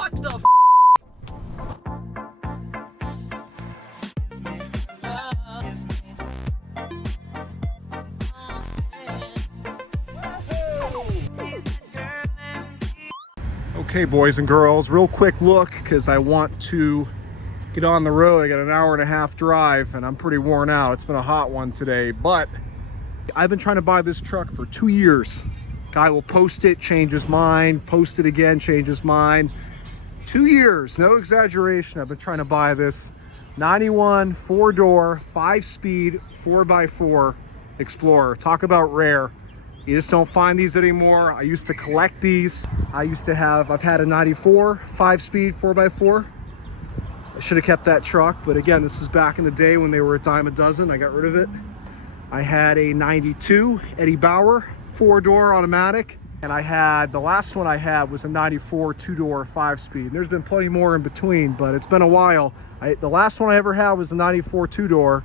What the f? Okay, boys and girls, real quick look, because I want to get on the road. I got an hour-and-a-half drive and I'm pretty worn out. It's been a hot one today, but I've been trying to buy this truck for 2 years. Guy will post it, change his mind, post it again, change his mind. 2 years, no exaggeration. I've been trying to buy this 91 4-door, 5-speed, 4x4 Explorer. Talk about rare. You just don't find these anymore. I used to collect these. I've had a 94 5-speed 4x4. I should have kept that truck, but again, this is back in the day when they were a dime a dozen. I got rid of it. I had a 92 Eddie Bauer 4-door automatic, and the last one I had was a 94 2-door 5-speed. There's been plenty more in between, but it's been a while. The last one I ever had was the 94 2-door,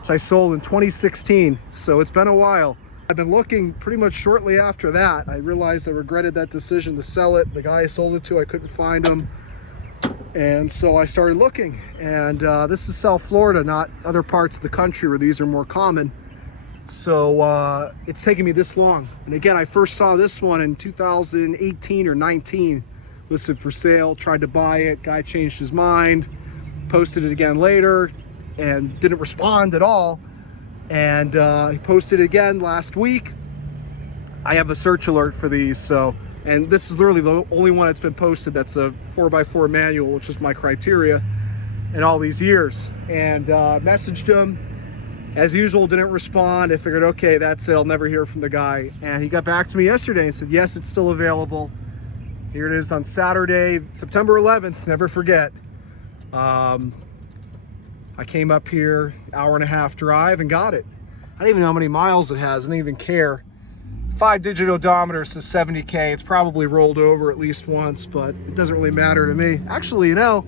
which I sold in 2016, so it's been a while. I've been looking pretty much shortly after that. I realized I regretted that decision to sell it. The guy I sold it to, I couldn't find him. And so I started looking. And this is South Florida, not other parts of the country where these are more common. So it's taken me this long. And again, I first saw this one in 2018 or 19, listed for sale, tried to buy it. Guy changed his mind, posted it again later, and didn't respond at all. And he posted again last week. I have a search alert for these, and this is literally the only one that's been posted that's a 4x4 manual, which is my criteria in all these years. And messaged him, as usual, didn't respond. I figured, okay, that's it, I'll never hear from the guy. And he got back to me yesterday and said, yes, it's still available. Here it is on Saturday, September 11th, never forget. I came up here, hour-and-a-half drive, and got it. I don't even know how many miles it has. I don't even care. 5-digit odometer says 70K. It's probably rolled over at least once, but it doesn't really matter to me. Actually, you know,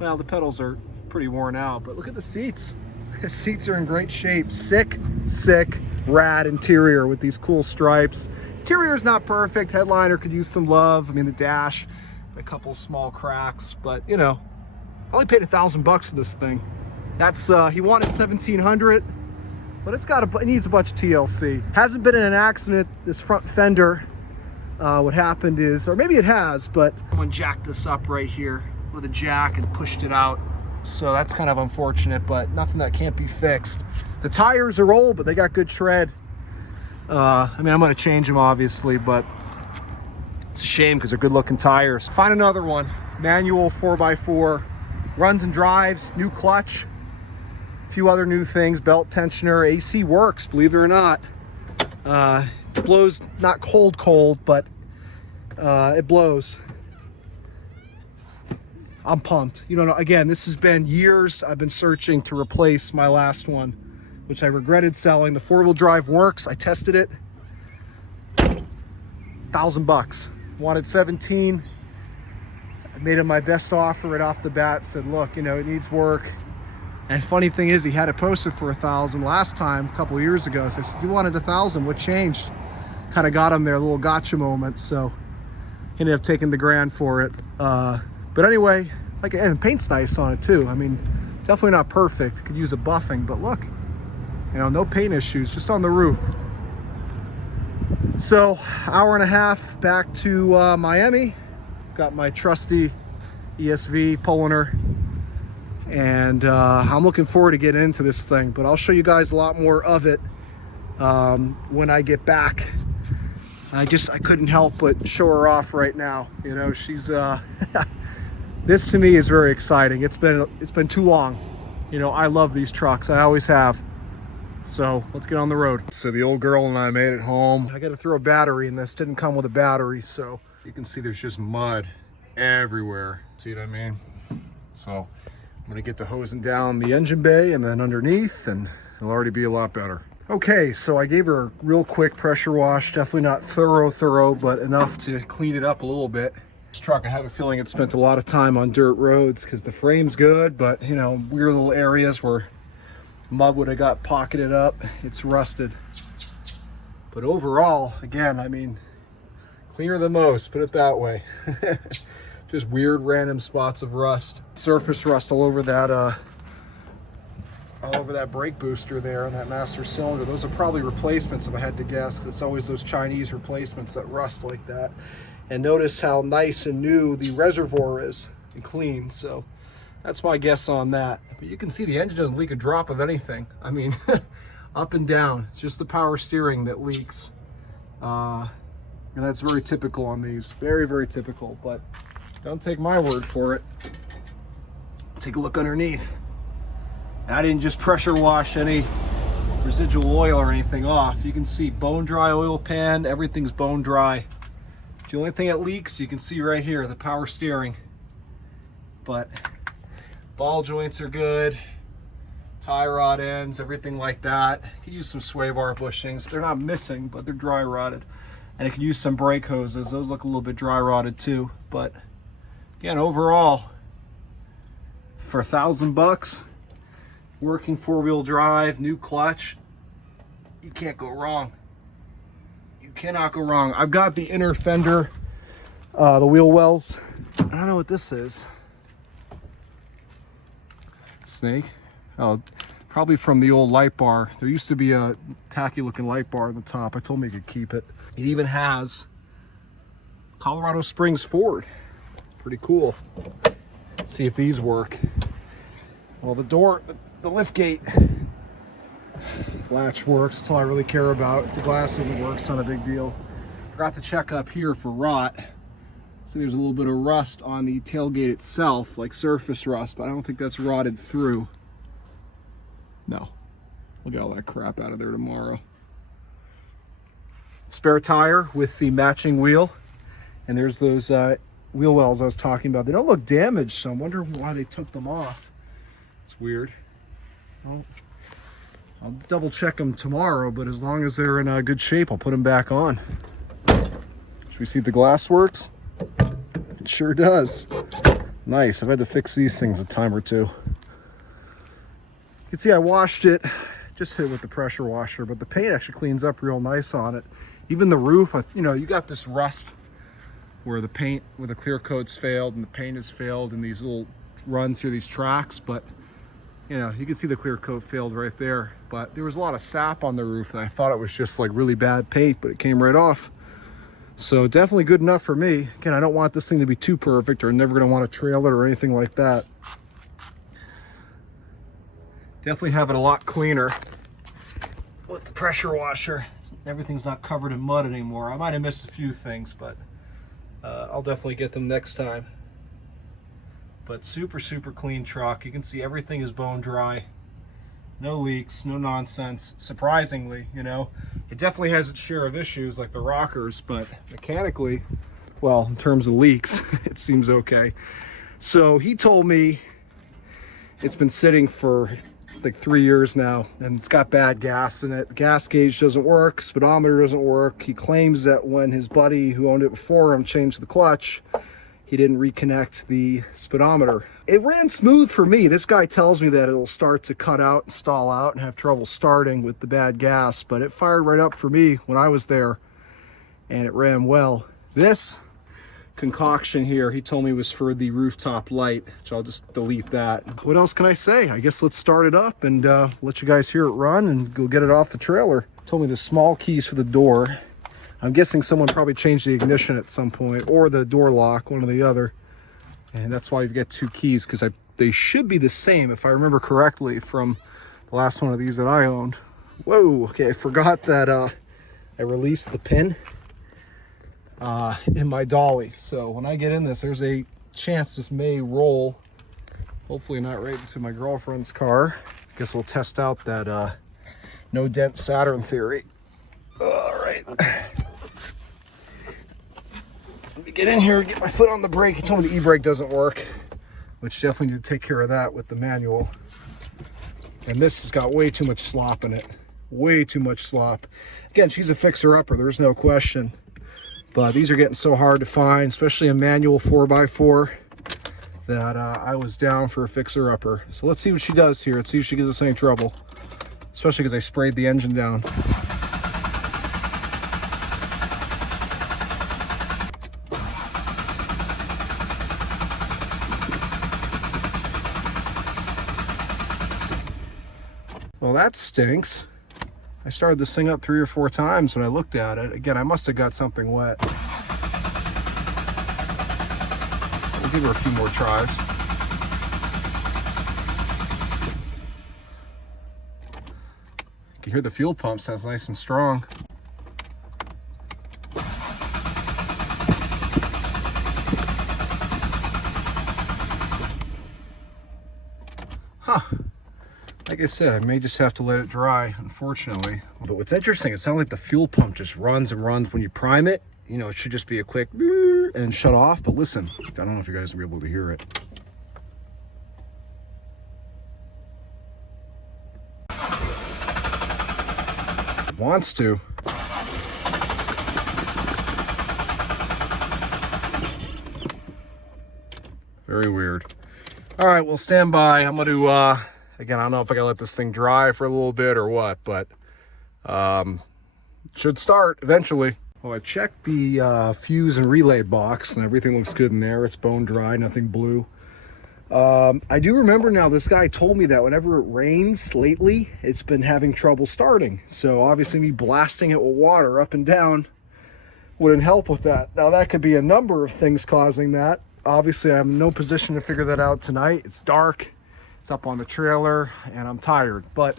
well, the pedals are pretty worn out, but look at the seats. The seats are in great shape. Sick, rad interior with these cool stripes. Interior is not perfect. Headliner could use some love. I mean, the dash, a couple small cracks, but you know, I only paid $1,000 for this thing. That's he wanted $1,700, but it needs a bunch of TLC. Hasn't been in an accident. This front fender, what happened is, or maybe it has, but someone jacked this up right here with a jack and pushed it out. So that's kind of unfortunate, but nothing that can't be fixed. The tires are old, but they got good tread. I mean, I'm gonna change them obviously, but it's a shame because they're good looking tires. Find another one, manual 4x4. Runs and drives, new clutch, a few other new things, belt tensioner, AC works, believe it or not. It blows not cold, but it blows. I'm pumped. You know, again, this has been years. I've been searching to replace my last one, which I regretted selling. The 4-wheel drive works. I tested it. $1,000. Wanted 17. I made him my best offer right off the bat, said, look, you know, it needs work. And funny thing is, he had it posted for $1,000 last time, a couple of years ago. So I said, you wanted $1,000, what changed? Kind of got him there, a little gotcha moment. So he ended up taking the grand for it. But anyway, like, and the paint's nice on it too. I mean, definitely not perfect. Could use a buffing, but look, you know, no paint issues, just on the roof. So, hour-and-a-half back to Miami. Got my trusty ESV Polaner, and I'm looking forward to getting into this thing, but I'll show you guys a lot more of it when I get back. I couldn't help but show her off right now. You know, she's this to me is very exciting. It's been too long. You know, I love these trucks, I always have. So let's get on the road. So the old girl and I made it home. I got to throw a battery in this. Didn't come with a battery, so you can see there's just mud everywhere. See what I mean? So I'm gonna get to hosing down the engine bay and then underneath, and it'll already be a lot better. Okay, so I gave her a real quick pressure wash. Definitely not thorough, but enough to clean it up a little bit. This truck, I have a feeling it spent a lot of time on dirt roads because the frame's good, but you know, weird little areas where mud would have got pocketed up, it's rusted. But overall, again, I mean, cleaner than most, put it that way. Just weird random spots of rust. Surface rust all over that brake booster there and that master cylinder. Those are probably replacements if I had to guess, because it's always those Chinese replacements that rust like that. And notice how nice and new the reservoir is and clean. So that's my guess on that. But you can see the engine doesn't leak a drop of anything. I mean, up and down. It's just the power steering that leaks. And that's very typical on these. Very, very typical. But don't take my word for it. Take a look underneath. And I didn't just pressure wash any residual oil or anything off. You can see bone dry oil pan. Everything's bone dry. The only thing that leaks, you can see right here, the power steering. But ball joints are good. Tie rod ends, everything like that. You could use some sway bar bushings. They're not missing, but they're dry rotted. And you could use some brake hoses. Those look a little bit dry rotted too. But again, overall, for $1,000, working 4-wheel drive, new clutch, you can't go wrong. You cannot go wrong. I've got the inner fender, the wheel wells. I don't know what this is. Snake? Oh, probably from the old light bar. There used to be a tacky looking light bar on the top. I told him he could keep it. It even has Colorado Springs Ford. Pretty cool. Let's see if these work. Well, the door, the lift gate latch works. That's all I really care about. If the glass doesn't work, it's not a big deal. Forgot to check up here for rot. So there's a little bit of rust on the tailgate itself, like surface rust, but I don't think that's rotted through. No. We'll get all that crap out of there tomorrow. Spare tire with the matching wheel. And there's those wheel wells I was talking about. They don't look damaged, so I'm wondering why they took them off. It's weird. I'll double check them tomorrow, but as long as they're in good shape, I'll put them back on. Should we see if the glass works? It sure does. Nice. I've had to fix these things a time or two. You can see I washed it, just hit it with the pressure washer, but the paint actually cleans up real nice on it. Even the roof, you know, you got this rust where the paint, where the clear coat's failed and the paint has failed and these little runs through these tracks, but you know, you can see the clear coat failed right there. But there was a lot of sap on the roof and I thought it was just like really bad paint, but it came right off. So definitely good enough for me. Again, I don't want this thing to be too perfect or I'm never gonna want to trail it or anything like that. Definitely have it a lot cleaner with the pressure washer. Everything's not covered in mud anymore. I might have missed a few things, but I'll definitely get them next time. But super, super clean truck. You can see everything is bone dry. No leaks, no nonsense. Surprisingly, you know, it definitely has its share of issues like the rockers, but mechanically, well, in terms of leaks, it seems okay. So he told me it's been sitting for like 3 years now and it's got bad gas in it. The gas gauge doesn't work, speedometer doesn't work. He claims that when his buddy who owned it before him changed the clutch, he didn't reconnect the speedometer. It ran smooth for me. This guy tells me that it'll start to cut out and stall out and have trouble starting with the bad gas, but it fired right up for me when I was there and it ran well. This concoction here, he told me was for the rooftop light, so I'll just delete that. What else can I say? I guess let's start it up and let you guys hear it run and go get it off the trailer. Told me the small keys for the door. I'm guessing someone probably changed the ignition at some point or the door lock, one or the other. And that's why you've got 2 keys, because they should be the same if I remember correctly from the last one of these that I owned. Whoa, okay, I forgot that I released the pin in my dolly. So when I get in this, there's a chance this may roll. Hopefully not right into my girlfriend's car. Guess we'll test out that no dent Saturn theory. All right. Let me get in here and get my foot on the brake. He told me the e-brake doesn't work, which definitely need to take care of that with the manual. And this has got way too much slop in it. Way too much slop. Again, she's a fixer-upper, there's no question. But these are getting so hard to find, especially a manual 4x4, that I was down for a fixer-upper. So let's see what she does here. Let's see if she gives us any trouble. Especially because I sprayed the engine down. Well, that stinks. I started this thing up 3 or 4 times when I looked at it. Again, I must have got something wet. We'll give her a few more tries. You can hear the fuel pump sounds nice and strong. Huh. Like I said, I may just have to let it dry, unfortunately. But what's interesting, it sounds like the fuel pump just runs and runs. When you prime it, you know, it should just be a quick and shut off. But listen, I don't know if you guys will be able to hear it. It wants to. Very weird. All right, well, stand by. I'm going to, again, I don't know if I got to let this thing dry for a little bit or what, but should start eventually. Well, I checked the fuse and relay box, and everything looks good in there. It's bone dry, nothing blue. I do remember now, this guy told me that whenever it rains lately, it's been having trouble starting. So obviously me blasting it with water up and down wouldn't help with that. Now, that could be a number of things causing that. Obviously, I'm in no position to figure that out tonight. It's dark, it's up on the trailer, and I'm tired. But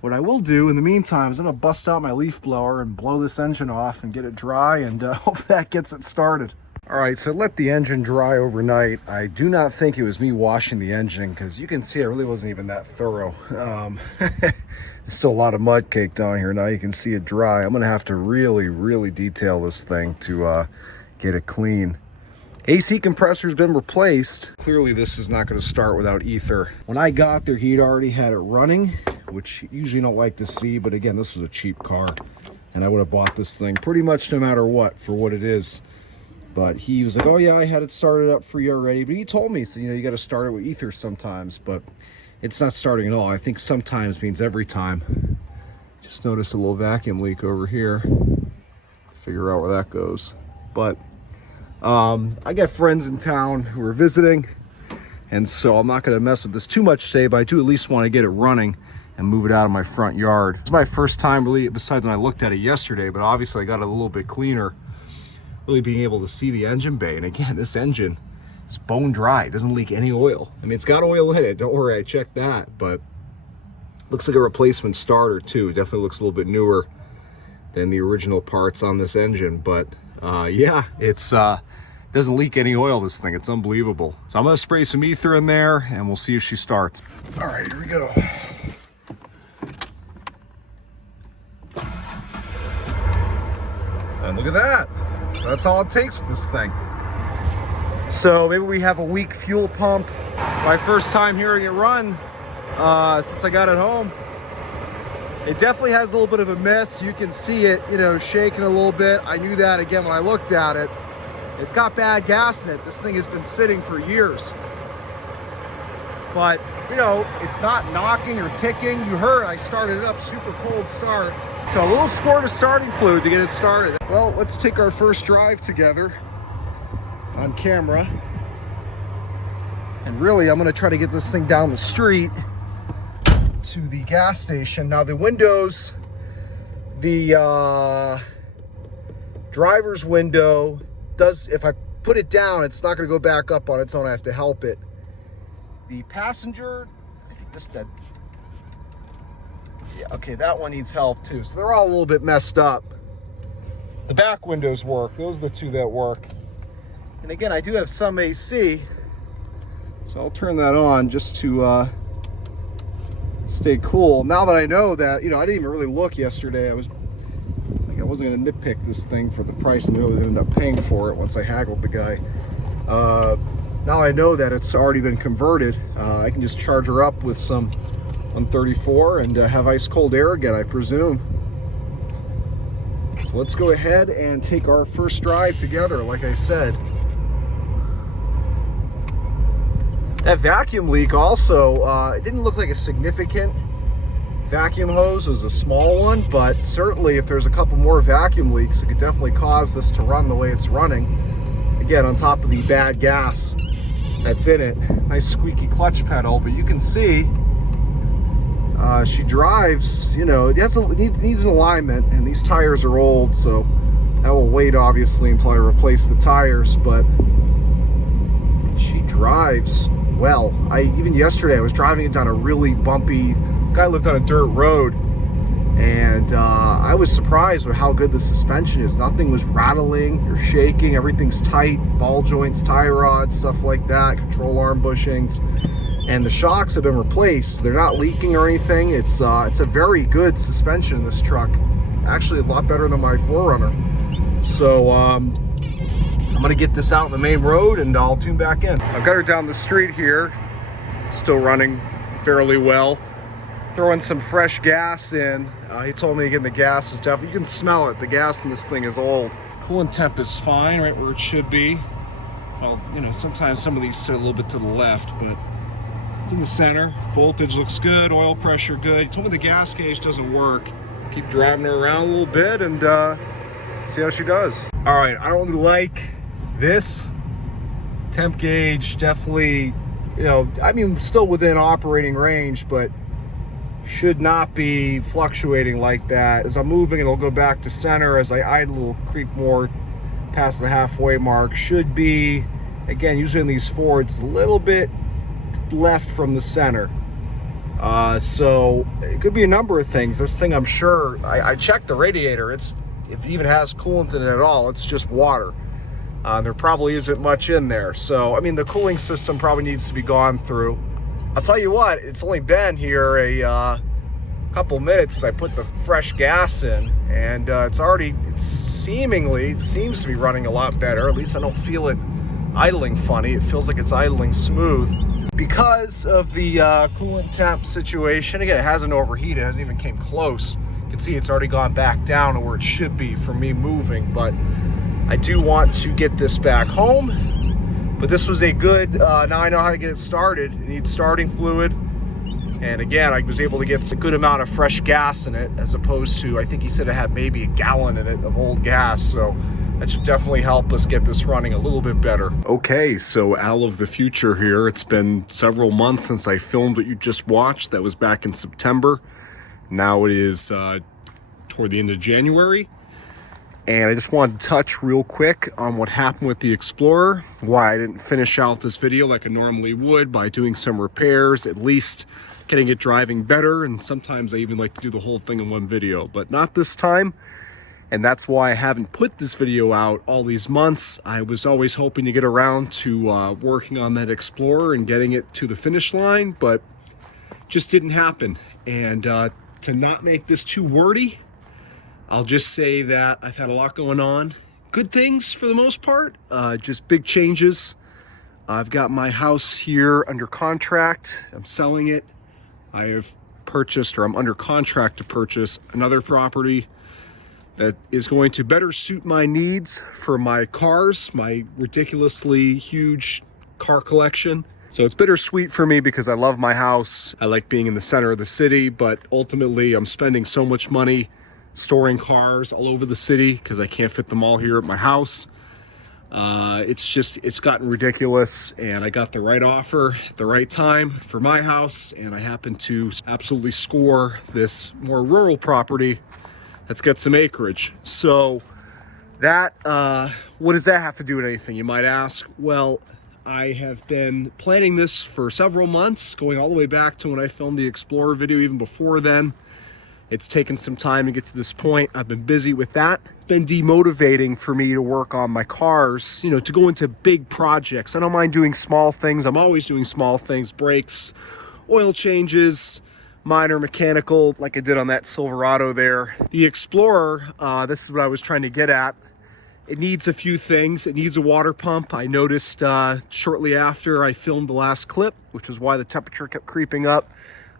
what I will do in the meantime is I'm gonna bust out my leaf blower and blow this engine off and get it dry, and hope that gets it started. All right, so let the engine dry overnight. I do not think it was me washing the engine, because you can see it really wasn't even that thorough. There's still a lot of mud caked on here. Now you can see it dry. I'm gonna have to really detail this thing to get it clean. AC compressor's been replaced. Clearly this is not going to start without ether. When I got there, he'd already had it running, which you usually don't like to see, but again, this was a cheap car, and I would have bought this thing pretty much no matter what for what it is. But he was like, oh yeah, I had it started up for you already. But he told me, so, you know, you got to start it with ether sometimes, but it's not starting at all. I think sometimes means every time. Just noticed a little vacuum leak over here. Figure out where that goes. But I got friends in town who are visiting, and so I'm not going to mess with this too much today, but I do at least want to get it running and move it out of my front yard. It's my first time really, besides when I looked at it yesterday, but obviously I got it a little bit cleaner, really being able to see the engine bay. And again, this engine is bone dry. It doesn't leak any oil. I mean, it's got oil in it, don't worry, I checked that, but looks like a replacement starter too. It definitely looks a little bit newer than the original parts on this engine, but yeah, it's doesn't leak any oil, this thing. It's unbelievable. So I'm gonna spray some ether in there and we'll see if she starts. All right, here we go. And look at that. So that's all it takes for this thing. So maybe we have a weak fuel pump. My first time hearing it run since I got it home. It definitely has a little bit of a miss. You can see it, you know, shaking a little bit. I knew that again when I looked at it. It's got bad gas in it. This thing has been sitting for years. But, you know, it's not knocking or ticking. You heard I started it up, super cold start. So a little squirt of starting fluid to get it started. Well, let's take our first drive together on camera. And really, I'm gonna try to get this thing down the street to the gas station. Now the windows, the driver's window does, if I put it down, it's not going to go back up on its own. I have to help it. The passenger, I think this dead. Yeah, okay, that one needs help too. So they're all a little bit messed up. The back windows work. Those are the two that work. And again, I do have some AC, so I'll turn that on just to stay cool. Now that I know that, you know, I didn't even really look yesterday. I wasn't going to nitpick this thing for the price, and I would end up paying for it once I haggled the guy. Now I know that it's already been converted. I can just charge her up with some 134 and have ice cold air again, I presume. So let's go ahead and take our first drive together, like I said. That vacuum leak also, it didn't look like a significant vacuum hose. It was a small one, but certainly if there's a couple more vacuum leaks, it could definitely cause this to run the way it's running. Again, on top of the bad gas that's in it. Nice squeaky clutch pedal, but you can see She drives, it needs an alignment, and these tires are old, so that will wait obviously until I replace the tires, but she drives well. Even yesterday I was driving it down a really bumpy, guy lived on a dirt road, and I was surprised with how good the suspension is. Nothing was rattling or shaking. Everything's tight, ball joints, tie rods, stuff like that, control arm bushings. And the shocks have been replaced. They're not leaking or anything. It's a very good suspension in this truck. Actually, a lot better than my 4Runner. So I'm gonna get this out on the main road and I'll tune back in. I've got her down the street here, still running fairly well. Throwing some fresh gas in. He told me again the gas is definitely, you can smell it. The gas in this thing is old. Coolant temp is fine, right where it should be. Well, sometimes some of these sit a little bit to the left, but it's in the center. Voltage looks good, oil pressure good. He told me the gas gauge doesn't work. Keep driving her around a little bit and see how she does. All right, I don't really like this. Temp gauge definitely, still within operating range, but should not be fluctuating like that. As I'm moving, it'll go back to center. As I idle, it'll creep more past the halfway mark. Should be, again, usually in these Fords, a little bit left from the center. So it could be a number of things. This thing, I'm sure, I checked the radiator. If it even has coolant in it at all, it's just water. There probably isn't much in there. So, the cooling system probably needs to be gone through. I'll tell you what, it's only been here a couple minutes since I put the fresh gas in, and it seems to be running a lot better. At least I don't feel it idling funny. It feels like it's idling smooth. Because of the coolant temp situation, again, it hasn't overheated, it hasn't even came close. You can see it's already gone back down to where it should be for me moving, but I do want to get this back home. But this was a good, now I know how to get it started. It needs starting fluid. And again, I was able to get a good amount of fresh gas in it, as opposed to, I think he said it had maybe a gallon in it of old gas. So that should definitely help us get this running a little bit better. Okay, so Al of the future here. It's been several months since I filmed what you just watched. That was back in September. Now it is toward the end of January. And I just wanted to touch real quick on what happened with the Explorer, why I didn't finish out this video like I normally would by doing some repairs, at least getting it driving better. And sometimes I even like to do the whole thing in one video, but not this time. And that's why I haven't put this video out all these months. I was always hoping to get around to working on that Explorer and getting it to the finish line, but just didn't happen. And to not make this too wordy, I'll just say that I've had a lot going on. Good things for the most part, just big changes. I've got my house here under contract. I'm selling it. I have purchased, or I'm under contract to purchase, another property that is going to better suit my needs for my cars, my ridiculously huge car collection. So it's bittersweet for me because I love my house. I like being in the center of the city, but ultimately I'm spending so much money storing cars all over the city because I can't fit them all here at my house. It's gotten ridiculous, and I got the right offer at the right time for my house, and I happen to absolutely score this more rural property that's got some acreage. So that, what does that have to do with anything, you might ask? Well, I have been planning this for several months, going all the way back to when I filmed the Explorer video, even before then. It's taken some time to get to this point. I've been busy with that. It's been demotivating for me to work on my cars, to go into big projects. I don't mind doing small things. I'm always doing small things, brakes, oil changes, minor mechanical, like I did on that Silverado there. The Explorer, this is what I was trying to get at. It needs a few things. It needs a water pump. I noticed shortly after I filmed the last clip, which is why the temperature kept creeping up.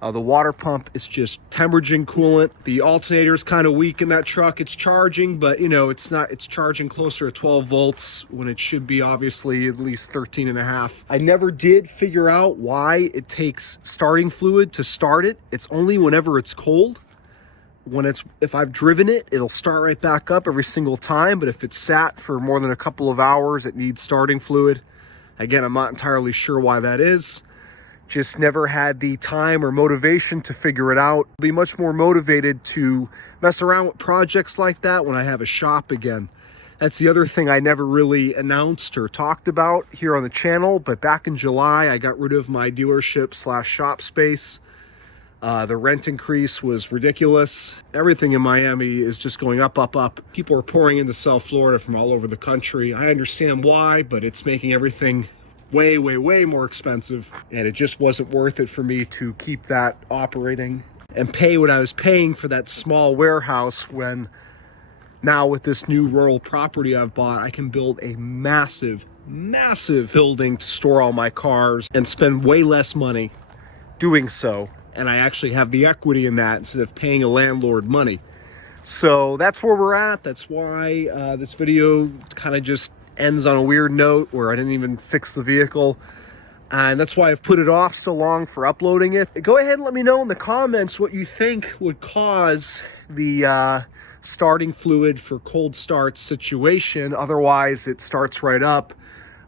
The water pump is just hemorrhaging coolant. The alternator is kind of weak in that truck. It's charging, but it's not, it's charging closer to 12 volts when it should be obviously at least 13 and a half. I never did figure out why it takes starting fluid to start it. It's only whenever it's cold. If I've driven it, it'll start right back up every single time. But if it's sat for more than a couple of hours, it needs starting fluid. Again, I'm not entirely sure why that is. just never had the time or motivation to figure it out. I'll be much more motivated to mess around with projects like that when I have a shop again. That's the other thing I never really announced or talked about here on the channel, but back in July, I got rid of my dealership / shop space. The rent increase was ridiculous. Everything in Miami is just going up, up, up. People are pouring into South Florida from all over the country. I understand why, but it's making everything way, way, way more expensive. And it just wasn't worth it for me to keep that operating and pay what I was paying for that small warehouse, when now with this new rural property I've bought, I can build a massive, massive building to store all my cars and spend way less money doing so. And I actually have the equity in that instead of paying a landlord money. So that's where we're at. That's why this video kind of just ends on a weird note where I didn't even fix the vehicle. And that's why I've put it off so long for uploading it. Go ahead and let me know in the comments what you think would cause the starting fluid for cold start situation. Otherwise, it starts right up.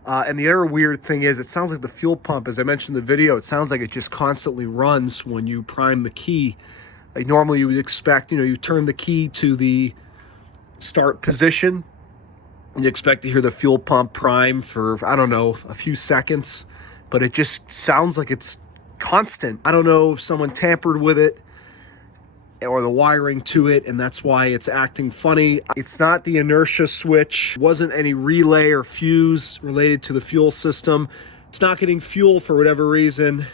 And the other weird thing is, it sounds like the fuel pump, as I mentioned in the video, it sounds like it just constantly runs when you prime the key. Like normally you would expect, you turn the key to the start position, and you expect to hear the fuel pump prime for, I don't know, a few seconds, but it just sounds like it's constant. I don't know if someone tampered with it or the wiring to it, and that's why it's acting funny. It's not the inertia switch. It wasn't any relay or fuse related to the fuel system. It's not getting fuel for whatever reason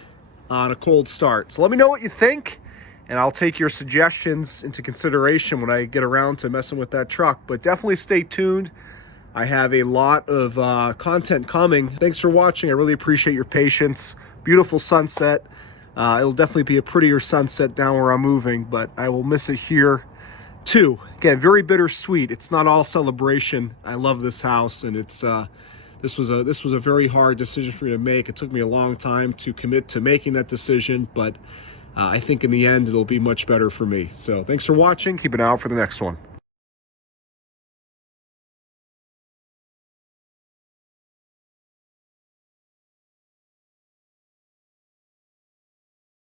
on a cold start. So let me know what you think, and I'll take your suggestions into consideration when I get around to messing with that truck. But definitely stay tuned. I have a lot of content coming. Thanks for watching. I really appreciate your patience. Beautiful sunset. It'll definitely be a prettier sunset down where I'm moving, but I will miss it here too. Again, very bittersweet. It's not all celebration. I love this house, and it's this was a very hard decision for me to make. It took me a long time to commit to making that decision, but I think in the end it'll be much better for me. So thanks for watching. Keep an eye out for the next one.